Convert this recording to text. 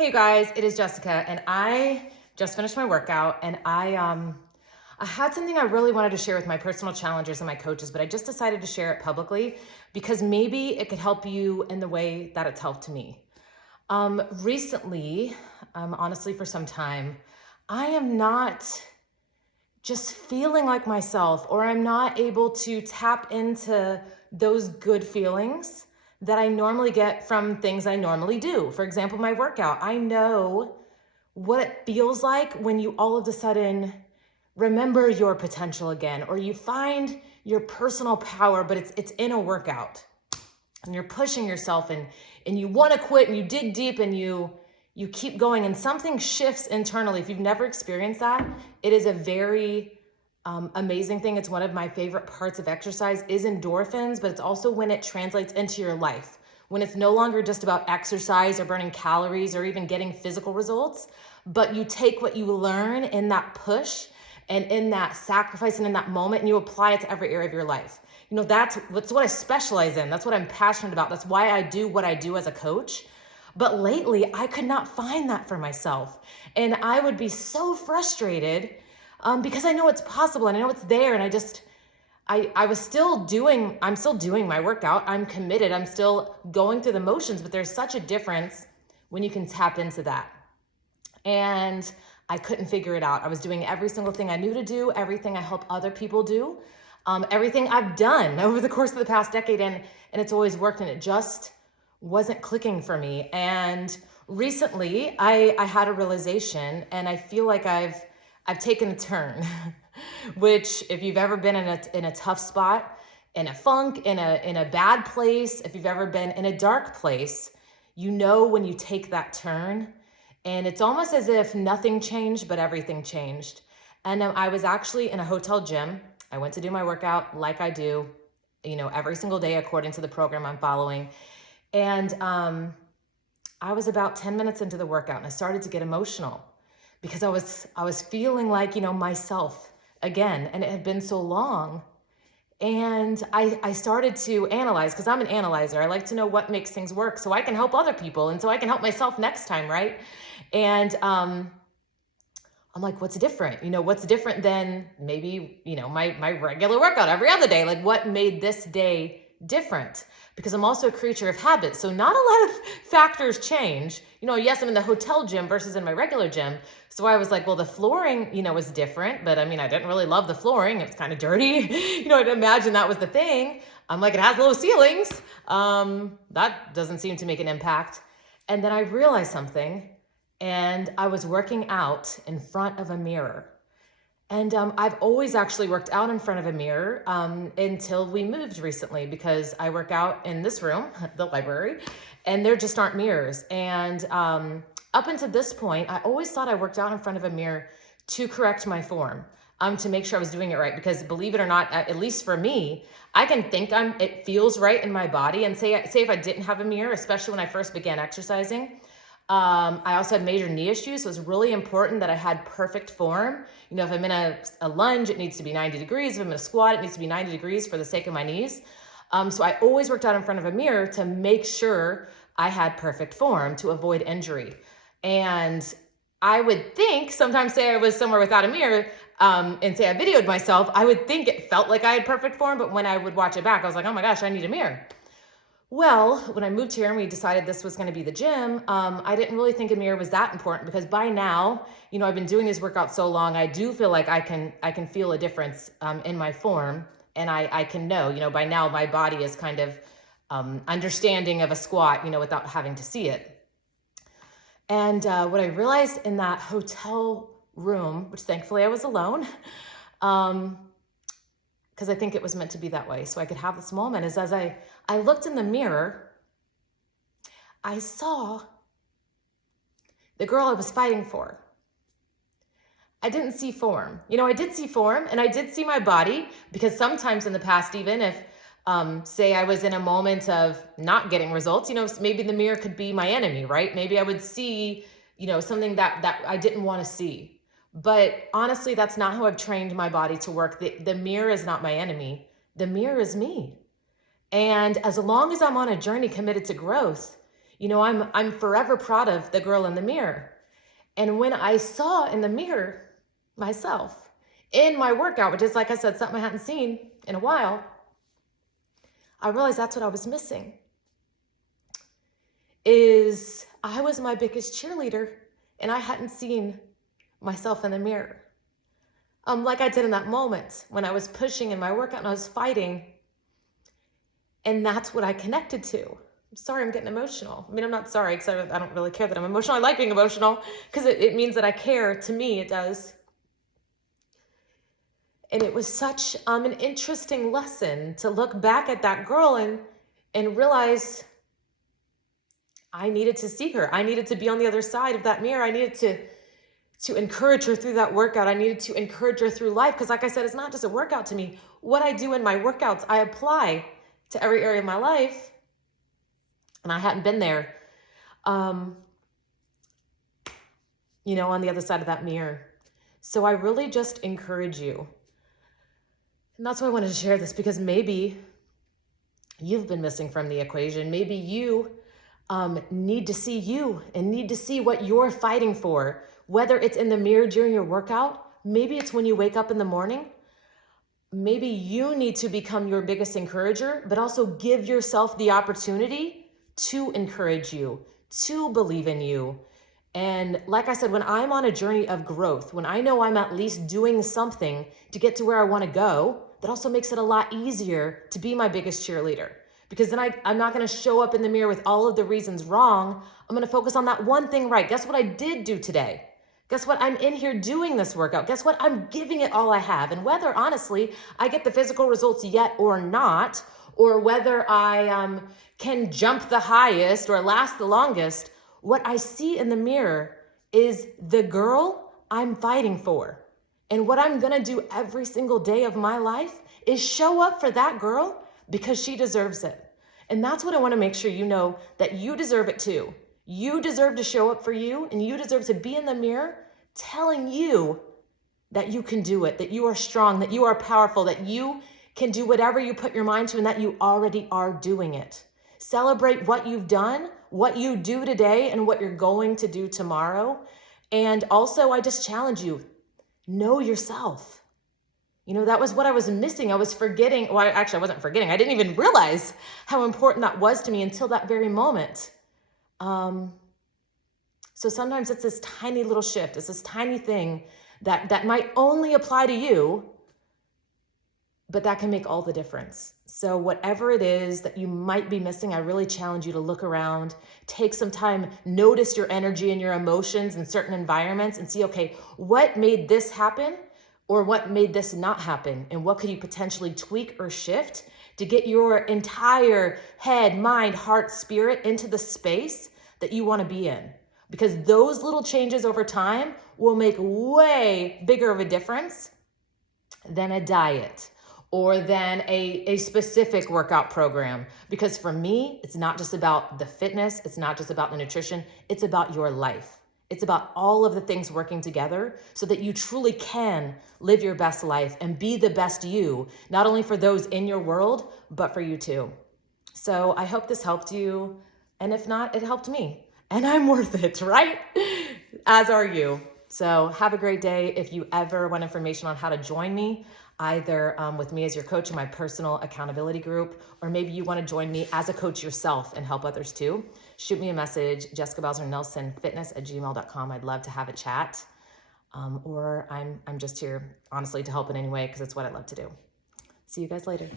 Hey guys, it is Jessica, and I just finished my workout, and I had something I really wanted to share with my personal challengers and my coaches, but I just decided to share it publicly because maybe it could help you in the way that it's helped me. Recently, honestly, for some time, I am not just feeling like myself, or I'm not able to tap into those good feelings that I normally get from things I normally do. For example, my workout. I know what it feels like when you all of a sudden remember your potential again, or you find your personal power, but it's in a workout and you're pushing yourself and you want to quit and you dig deep and you keep going and something shifts internally. If you've never experienced that, it is a very amazing thing. It's one of my favorite parts of exercise is endorphins, but it's also when it translates into your life. When it's no longer just about exercise or burning calories or even getting physical results, but you take what you learn in that push and in that sacrifice and in that moment and you apply it to every area of your life. You know, that's what I specialize in. That's what I'm passionate about. That's why I do what I do as a coach. But lately, I could not find that for myself. And I would be so frustrated because I know it's possible and I know it's there. And I'm still doing my workout. I'm committed. I'm still going through the motions, but there's such a difference when you can tap into that. And I couldn't figure it out. I was doing every single thing I knew to do, everything I help other people do, everything I've done over the course of the past decade. And it's always worked, and it just wasn't clicking for me. And recently I had a realization, and I feel like I've taken a turn, which if you've ever been in a tough spot, in a funk, in a bad place, if you've ever been in a dark place, you know when you take that turn and it's almost as if nothing changed, but everything changed. And I was actually in a hotel gym. I went to do my workout like I do, every single day according to the program I'm following. And I was about 10 minutes into the workout and I started to get emotional because I was feeling like, myself again, and it had been so long. And I started to analyze, because I'm an analyzer. I like to know what makes things work so I can help other people and so I can help myself next time, right? And I'm like, what's different? What's different than maybe, my regular workout every other day? Like, what made this day different? Because I'm also a creature of habit. So not a lot of factors change. Yes, I'm in the hotel gym versus in my regular gym. So I was like, well, the flooring, was different, but I didn't really love the flooring. It was kind of dirty. I'd imagine that was the thing. I'm like, it has low ceilings. That doesn't seem to make an impact. And then I realized something, and I was working out in front of a mirror. And I've always actually worked out in front of a mirror until we moved recently, because I work out in this room, the library, and there just aren't mirrors. And up until this point, I always thought I worked out in front of a mirror to correct my form, to make sure I was doing it right. Because believe it or not, at least for me, I can think it feels right in my body. And say if I didn't have a mirror, especially when I first began exercising, I also had major knee issues, so it was really important that I had perfect form. If I'm in a lunge, it needs to be 90 degrees. If I'm in a squat, it needs to be 90 degrees for the sake of my knees. So I always worked out in front of a mirror to make sure I had perfect form to avoid injury. And I would think, sometimes say I was somewhere without a mirror, and say I videoed myself, I would think it felt like I had perfect form, but when I would watch it back, I was like, oh my gosh, I need a mirror. Well, when I moved here and we decided this was going to be the gym, I didn't really think a mirror was that important, because by now, I've been doing these workouts so long, I do feel like I can feel a difference in my form, and I can know, by now my body is kind of understanding of a squat, without having to see it. And what I realized in that hotel room, which thankfully I was alone, because I think it was meant to be that way, so I could have this moment, is as I looked in the mirror, I saw the girl I was fighting for. I didn't see form. I did see form, and I did see my body, because sometimes in the past, even if, say I was in a moment of not getting results, maybe the mirror could be my enemy, right? Maybe I would see, something that I didn't want to see. But honestly, that's not how I've trained my body to work. The mirror is not my enemy. The mirror is me. And as long as I'm on a journey committed to growth, You know, I'm forever proud of the girl in the mirror. And when I saw in the mirror myself in my workout, which is, like I said, something I hadn't seen in a while, I realized that's what I was missing. Is I was my biggest cheerleader and I hadn't seen myself in the mirror. Like I did in that moment when I was pushing in my workout and I was fighting. And that's what I connected to. I'm sorry, I'm getting emotional. I mean, I'm not sorry because I don't really care that I'm emotional. I like being emotional because it means that I care. To me, it does. And it was such an interesting lesson to look back at that girl and realize I needed to see her. I needed to be on the other side of that mirror. I needed to encourage her through that workout. I needed to encourage her through life. Because like I said, it's not just a workout to me. What I do in my workouts, I apply to every area of my life. And I hadn't been there, you know, on the other side of that mirror. So I really just encourage you. And that's why I wanted to share this, because maybe you've been missing from the equation. Maybe you need to see you and need to see what you're fighting for, whether it's in the mirror during your workout, maybe it's when you wake up in the morning. Maybe you need to become your biggest encourager, but also give yourself the opportunity to encourage you, to believe in you. And like I said, when I'm on a journey of growth, when I know I'm at least doing something to get to where I want to go, that also makes it a lot easier to be my biggest cheerleader. Because then I'm not going to show up in the mirror with all of the reasons wrong. I'm going to focus on that one thing right. Guess what I did do today? Guess what? I'm in here doing this workout. Guess what? I'm giving it all I have. And whether, honestly, I get the physical results yet or not, or whether I can jump the highest or last the longest, what I see in the mirror is the girl I'm fighting for. And what I'm going to do every single day of my life is show up for that girl because she deserves it. And that's what I want to make sure you know, that you deserve it too. You deserve to show up for you, and you deserve to be in the mirror telling you that you can do it, that you are strong, that you are powerful, that you can do whatever you put your mind to, and that you already are doing it. Celebrate what you've done, what you do today, and what you're going to do tomorrow. And also, I just challenge you, know yourself. You know, that was what I was missing. I was forgetting. Well, actually, I wasn't forgetting. I didn't even realize how important that was to me until that very moment. So sometimes it's this tiny little shift. It's this tiny thing that might only apply to you, but that can make all the difference. So whatever it is that you might be missing, I really challenge you to look around, take some time, notice your energy and your emotions in certain environments and see, okay, what made this happen or what made this not happen? And what could you potentially tweak or shift to get your entire head, mind, heart, spirit into the space that you want to be in? Because those little changes over time will make way bigger of a difference than a diet or than a specific workout program. Because for me, it's not just about the fitness. It's not just about the nutrition. It's about your life. It's about all of the things working together so that you truly can live your best life and be the best you, not only for those in your world, but for you too. So I hope this helped you. And if not, it helped me. And I'm worth it, right? As are you. So have a great day. If you ever want information on how to join me, either with me as your coach in my personal accountability group, or maybe you want to join me as a coach yourself and help others too, shoot me a message, jessicabowser-nelsonfitness@gmail.com. I'd love to have a chat. Or I'm just here, honestly, to help in any way because it's what I love to do. See you guys later.